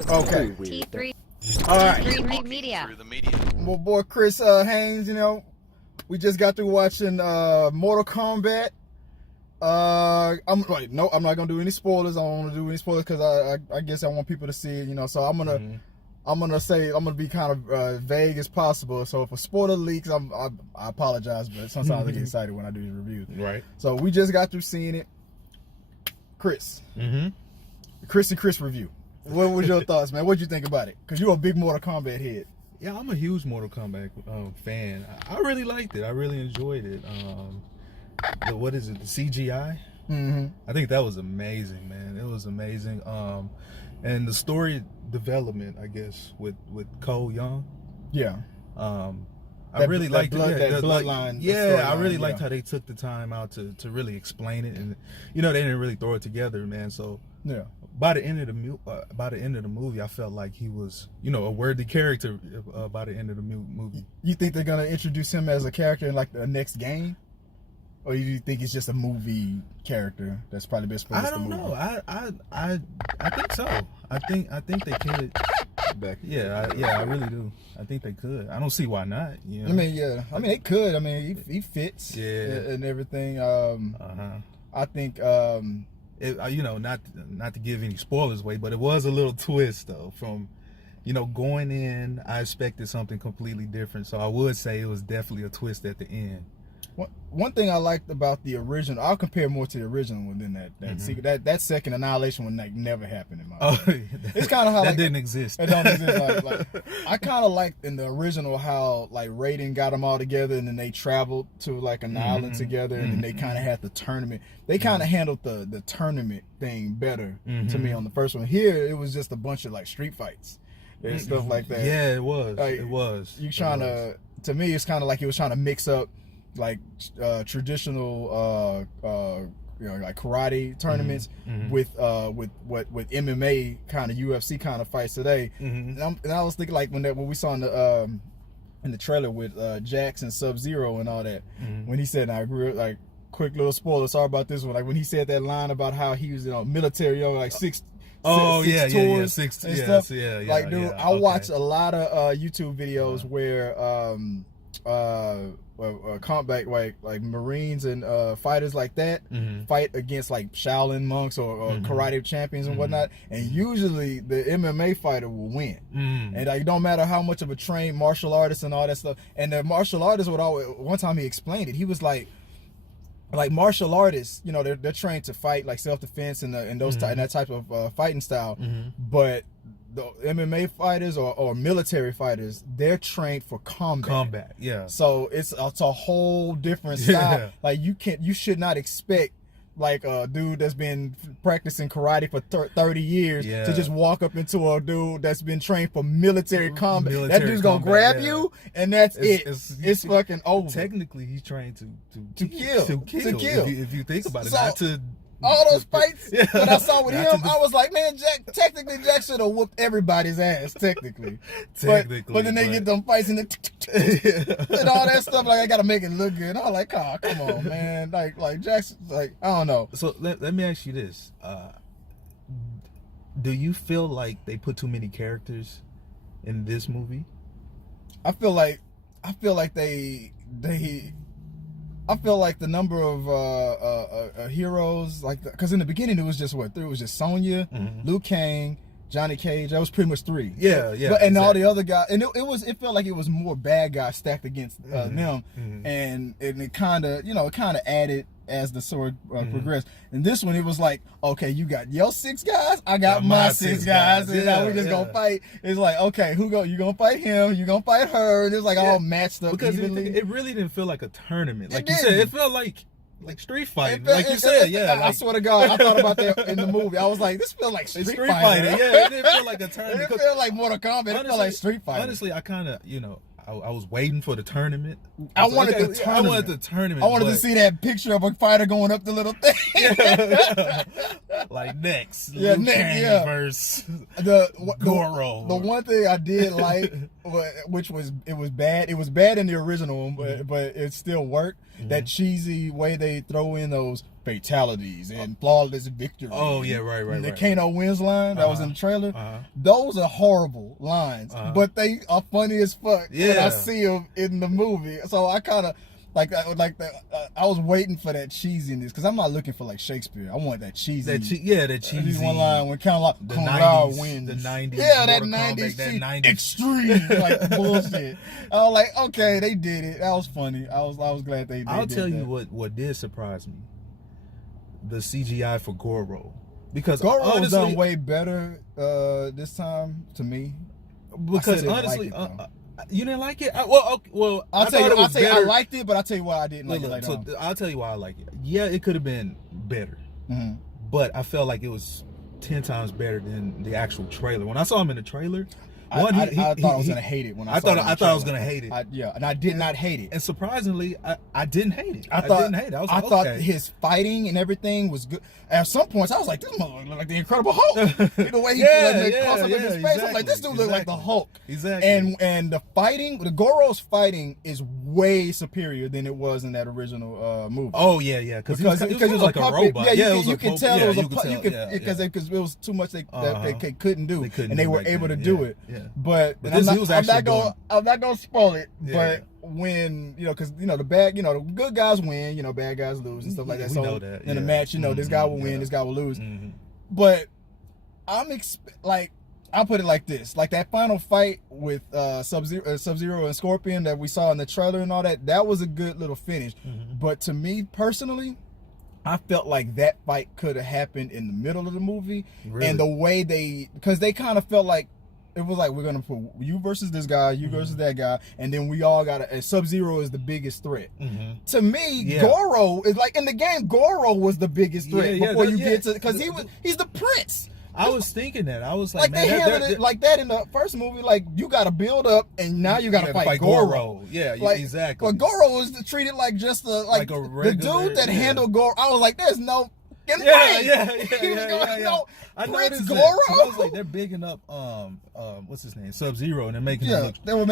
Okay. T3. All right. T3 Media. Through the media. My boy Chris Haynes, we just got through watching Mortal Kombat. I'm not gonna do any spoilers. I don't want to do any spoilers because I guess I want people to see it, so I'm gonna be kind of vague as possible. So for spoiler leaks, I apologize, but sometimes I get excited when I do these reviews. Right. So we just got through seeing it. Chris. Chris and Chris review. What was your thoughts, man? What'd you think about it? Because you're a big Mortal Kombat head. Yeah, I'm a huge Mortal Kombat fan. I really liked it. I really enjoyed it. What is it? The CGI? I think that was amazing, man. It was amazing. And the story development, I guess, with Cole Young. Yeah. I really liked it. That bloodline. Yeah, I really liked how they took the time out to really explain it, and they didn't really throw it together, man. So yeah, by the end of the movie, I felt like he was, a worthy character. By the end of the movie, you think they're gonna introduce him as a character in like the next game, or you think it's just a movie character that's probably best for I don't know. I think so. I think they could. Yeah, I really do. I think they could. I don't see why not. I mean, yeah. I mean, they could. I mean, he fits. Yeah. And everything. I think. Not to give any spoilers away, but it was a little twist though. From, going in, I expected something completely different. So I would say it was definitely a twist at the end. One thing I liked about the original, I'll compare more to the original one than that secret. That second annihilation one never happened in my opinion. It's kind of how that didn't exist. It don't exist. Like I kind of liked in the original how like Raiden got them all together and then they traveled to like an island together and then they kind of had the tournament. They kind of handled the tournament thing better to me on the first one. Here it was just a bunch of like street fights and stuff like that. Yeah, it was. Like, it was. You trying to me, it's kind of like he was trying to mix up like traditional like karate tournaments with MMA kind of UFC kind of fights today. And I was thinking like when we saw in the trailer with Jax and Sub-Zero and all that, when he said, I grew like quick little spoiler, sorry about this one, like when he said that line about how he was military, like six tours and stuff. Like, dude, I watched a lot of YouTube videos where combat like Marines and fighters like that fight against like Shaolin monks or karate champions and whatnot, and usually the MMA fighter will win. And like, no matter how much of a trained martial artist and all that stuff. And the martial artist would always, one time he explained it, he was like martial artists, they're trained to fight like self-defense and those and that type of fighting style, but the MMA fighters or military fighters, they're trained for combat. Yeah. So it's a whole different style. Like you should not expect like a dude that's been practicing karate for 30 years to just walk up into a dude that's been trained for military combat. That dude's gonna grab you and that's it's fucking over. Technically, he's trained to kill. If you think about it, not to. All those fights that I saw with him, I was like, man, technically Jack should have whooped everybody's ass, technically. But then they get them fights and and all that stuff, like I gotta make it look good. I'm like, oh, come on, man. Like Jack's like, I don't know. So let me ask you this. Do you feel like they put too many characters in this movie? I feel like I feel like the number of heroes, like, because in the beginning it was just what? It was just Sonya, Liu Kang, Johnny Cage. That was pretty much three. Yeah. But, and all the other guys, and it felt like it was more bad guys stacked against them, and it kind of added as the story progressed. And this one, it was like, okay, you got your 6 guys, I got my 6 guys, and now we just gonna fight. It's like, okay, you gonna fight him, you gonna fight her, and it's like all matched up because evenly. it really didn't feel like a tournament, like you said. It felt like street fighting, like you said. I swear to God, I thought about that in the movie. I was like, this feels like street fighting. Yeah, it didn't feel like a tournament. It felt like Mortal Kombat. It felt like street fighting. Honestly, I kind of, I was waiting for the tournament. I wanted the tournament. I wanted to see that picture of a fighter going up the little thing. Like next. Liu Kang versus Goro. The one thing I did like, which was bad. It was bad in the original one, but it still worked. That cheesy way they throw in those fatalities and flawless victory. Oh yeah, right. And the Kano wins line that was in the trailer. Those are horrible lines, but they are funny as fuck when I see them in the movie. So I kind of I was waiting for that cheesiness because I'm not looking for like Shakespeare. I want that cheesy. That cheesy. One line when kind of like the Konrad 90s, wins. the 90s. Yeah, that 90s extreme like bullshit. I was like, okay, they did it. That was funny. I was glad they did. I'll tell you what did surprise me. The CGI for Goro, because Goro honestly, was done way better this time to me. Because honestly, you didn't like it? I'll tell you, I liked it, but I'll tell you why I didn't like it. So I'll tell you why I like it. Yeah, it could have been better, but I felt like it was 10 times better than the actual trailer. When I saw him in the trailer, I thought I was gonna hate it when I saw it. I thought I was gonna hate it. And I did not hate it. And surprisily, I didn't hate it. I didn't hate it. I was like, thought his fighting and everything was good. At some points, I was like, this motherfucker look like the Incredible Hulk. The way he close up in his face, I'm like, this dude look like the Hulk. Exactly. And the fighting, the Goro's fighting is way superior than it was in that original movie. Oh yeah, because it was like a robot. Yeah, you can tell it was a puppet. Because it was too much they couldn't do, and they were able to do it. But I'm not gonna spoil it. But when because the good guys win, bad guys lose and stuff like that. We so know that. In the match, this guy will win, this guy will lose. But I'm I'll put it like this: like that final fight with Sub-Zero and Scorpion that we saw in the trailer and all that. That was a good little finish. But to me personally, I felt like that fight could have happened in the middle of the movie, and the way because they kind of felt like. It was like, we're going to put you versus this guy, you versus that guy, and then we all got to... Sub-Zero is the biggest threat. To me, Goro is like... In the game, Goro was the biggest threat before you get to... Because he's the prince. I was thinking that. I was like, they handled it like that in the first movie. Like, you got to build up, and now you got to fight Goro. Yeah, exactly. But Goro was treated like just a regular, the dude that handled Goro. I was like, there's no... I Prince noticed Goro. I was like, they're bigging up what's his name, Sub-Zero, and they're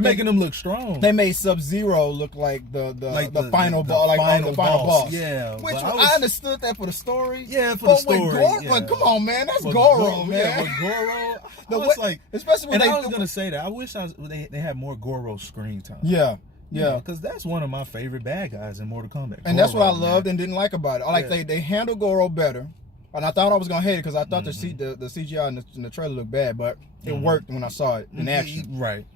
making him look strong. They made Sub-Zero look like the final boss. Yeah, which I understood that for the story. Yeah, for the story. But come on, man, that's Goro, man. Yeah, with Goro, I was like, especially when I was gonna say that. I wish they had more Goro screen time. Yeah, because that's one of my favorite bad guys in Mortal Kombat. And that's what I loved and didn't like about it. I like they handled Goro better. And I thought I was gonna hate it because I thought the CGI in the trailer looked bad, but it worked when I saw it in action. Right.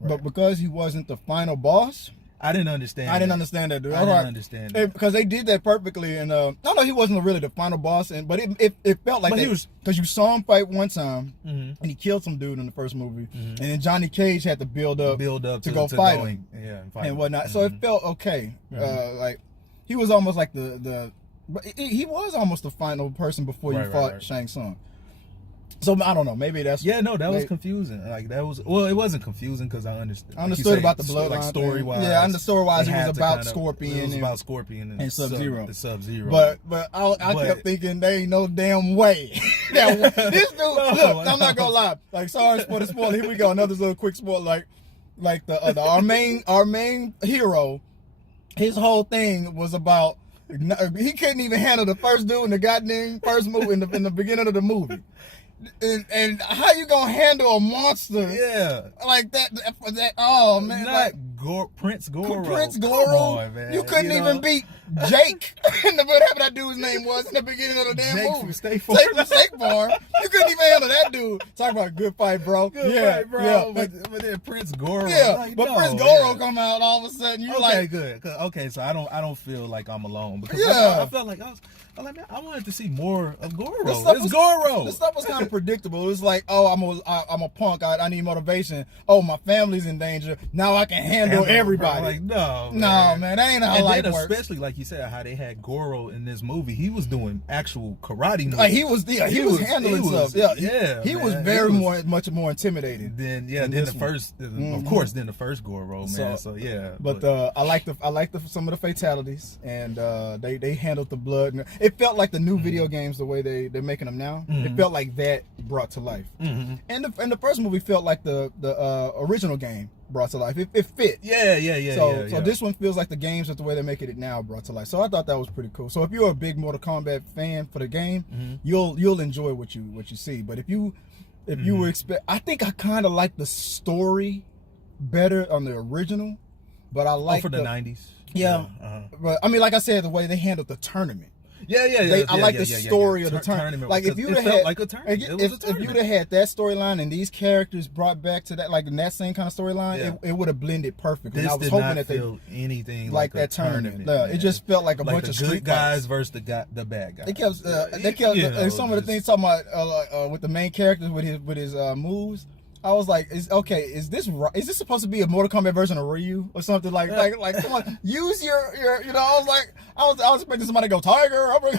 But because he wasn't the final boss, I didn't understand. I didn't understand that, dude. I didn't understand that. Because they did that perfectly. And no, he wasn't really the final boss. But it felt like he was, because you saw him fight one time, and he killed some dude in the first movie, and then Johnny Cage had to build up to go fight him, and whatnot. So it felt okay. Like he was almost like but he was almost the final person before you fought Shang Tsung. So I don't know. Maybe that's that was confusing. Like that was it wasn't confusing because I understood. I understood about the bloodline, like story wise. Yeah, I understood story wise. It was about Scorpion. It was about Scorpion and Sub-Zero. The Sub-Zero. But I kept thinking there ain't no damn way. This dude. Look, I'm not gonna lie. Like, sorry for the spoiler. Here we go. Another little quick spoiler. Like our main hero. His whole thing was about. He couldn't even handle the first dude in the goddamn first movie in the beginning of the movie. And how you gonna handle a monster? Yeah, like that. Oh man, Prince Goro. Prince Goro. Come on, man. You couldn't even beat Jake. Whatever that dude's name was in the beginning of the damn Jake movie. From State Farm. You couldn't even handle that dude. Talk about a good fight, bro. Good fight, bro. Yeah, but then Prince Goro. Yeah, like, but Prince Goro come out all of a sudden. You good. Okay, so I don't feel like I'm alone because I felt like I wanted to see more of Goro. It's Goro. The stuff was kind of predictable. It was like, oh, I'm a punk. I need motivation. Oh, my family's in danger. Now I can handle everybody. Bro. Like, no, man, that ain't how life works. Especially like you said, how they had Goro in this movie. He was doing actual karate moves. Like he was handling stuff. He was much more intimidating. Then the first, of course, then the first Goro, man. So yeah. But I like some of the fatalities, and they handled the blood. It felt like the new video games, the way they're making them now. It felt like that brought to life. And the first movie felt like the original game brought to life. It fit. Yeah. So this one feels like the games with the way they're making it now brought to life. So I thought that was pretty cool. So if you're a big Mortal Kombat fan for the game, you'll enjoy what you see. But if you were I think I kind of like the story better on the original, but I like for the 90s. Yeah, but I mean, like I said, the way they handled the tournament. I like the story of the tournament. Like if you'd have had like a tournament, if you'd have had that storyline and these characters brought back to that, like in that same kind of storyline, it would have blended perfectly. This I was did hoping not that they feel anything like that tournament. It just felt like a bunch of street guys fights versus the bad guys. They kept some of the things talking about with the main characters with his moves. I was like, is this supposed to be a Mortal Kombat version of Ryu or something like come on, use your I was expecting somebody to go Tiger. I was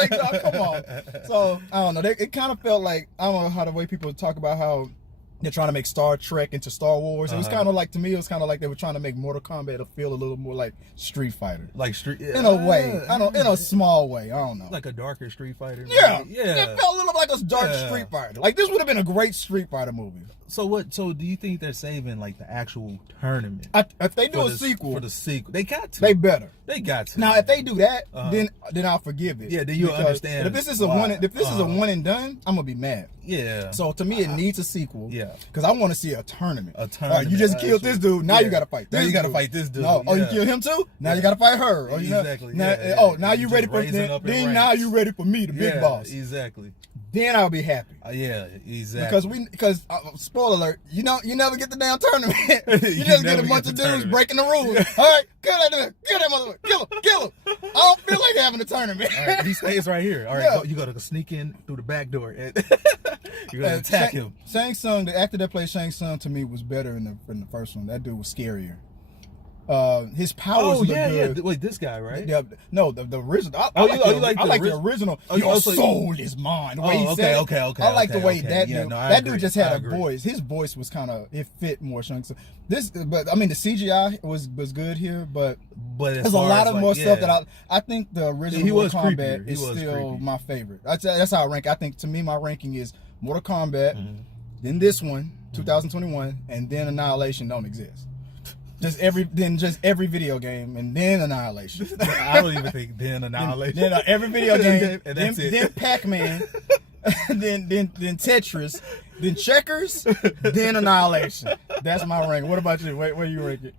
like, no, come on. So I don't know. It kind of felt like, I don't know how the way people talk about how they're trying to make Star Trek into Star Wars. It was kind of like, to me, it was kind of like they were trying to make Mortal Kombat feel a little more like Street Fighter. In a way. In a small way. I don't know. Like a darker Street Fighter movie. Yeah. It felt a little like a dark Street Fighter. Like this would have been a great Street Fighter movie. So do you think they're saving like the actual tournament? If they do a sequel. For the sequel. They got to. They better. They got to. Now if they do that, then I'll forgive it. Yeah, then you'll understand. If this is a one and done, I'm gonna be mad. Yeah. So to me, it needs a sequel. Yeah. Because I want to see a tournament. You just killed this dude. Now you got to fight this. Now you got to fight this dude. No. Oh, you killed him too. Now you got to fight her. Exactly. Now you ready for now you ready for me, the big boss. Exactly. Then I'll be happy. Yeah, exactly. Because spoiler alert, you never get the damn tournament. you just get a bunch of dudes breaking the rules. All right, kill that motherfucker, kill him. I don't feel like having a tournament. All right, he stays right here. All right, you gotta sneak in through the back door and you gotta attack him. Shang Tsung, the actor that played Shang Tsung, to me was better in the first one. That dude was scarier. His powers look good. Yeah. Wait, this guy, right? No, the original. I like the original. Your soul is mine. The way he said it. Okay. I like the way that dude. No, that dude just had a voice. His voice was kind of, it fit more Shang Tsung. But I mean, the CGI was good here, but there's a lot of more stuff that I think the original Mortal Kombat is still my favorite. That's how I rank. I think, to me, my ranking is Mortal Kombat, then this one, 2021, and then Annihilation don't exist. Just every video game, and then Annihilation. I don't even think then Annihilation. Then every video game, and that's it. Then Pac-Man, then Tetris, then Checkers, then Annihilation. That's my rank. What about you? Where you rank it?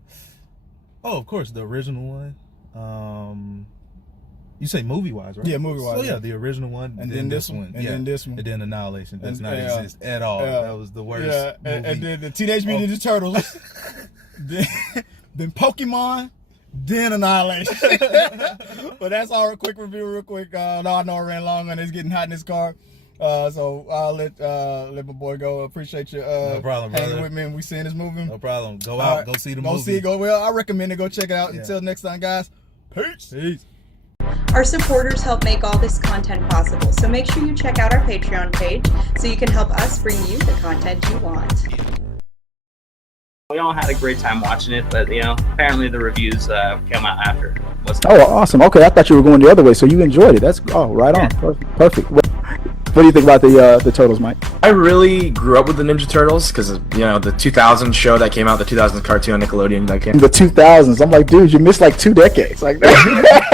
Oh, of course, the original one. You say movie-wise, right? Yeah, movie-wise. So yeah, the original one, and then this one, and then this one, and then Annihilation does not exist at all. That was the worst. Yeah, and then the Teenage Mutant Ninja Turtles. then Pokemon, then Annihilation. But that's our quick review, real quick. I know I ran long and it's getting hot in this car. So I'll let my boy go. Appreciate you no problem, hanging brother. with me and we seeing this movie. No problem. Go out, go see the movie. I recommend it. Go check it out. Yeah. Until next time, guys. Peace. Our supporters help make all this content possible, so make sure you check out our Patreon page so you can help us bring you the content you want. We all had a great time watching it, but apparently the reviews came out after. Oh, awesome. Okay, I thought you were going the other way, so you enjoyed it. That's right on. Perfect. What do you think about the Turtles, Mike? I really grew up with the Ninja Turtles because the 2000 show that came out, the 2000 cartoon on Nickelodeon that came. The 2000s. I'm like, dude, you missed like 2 decades. Like that.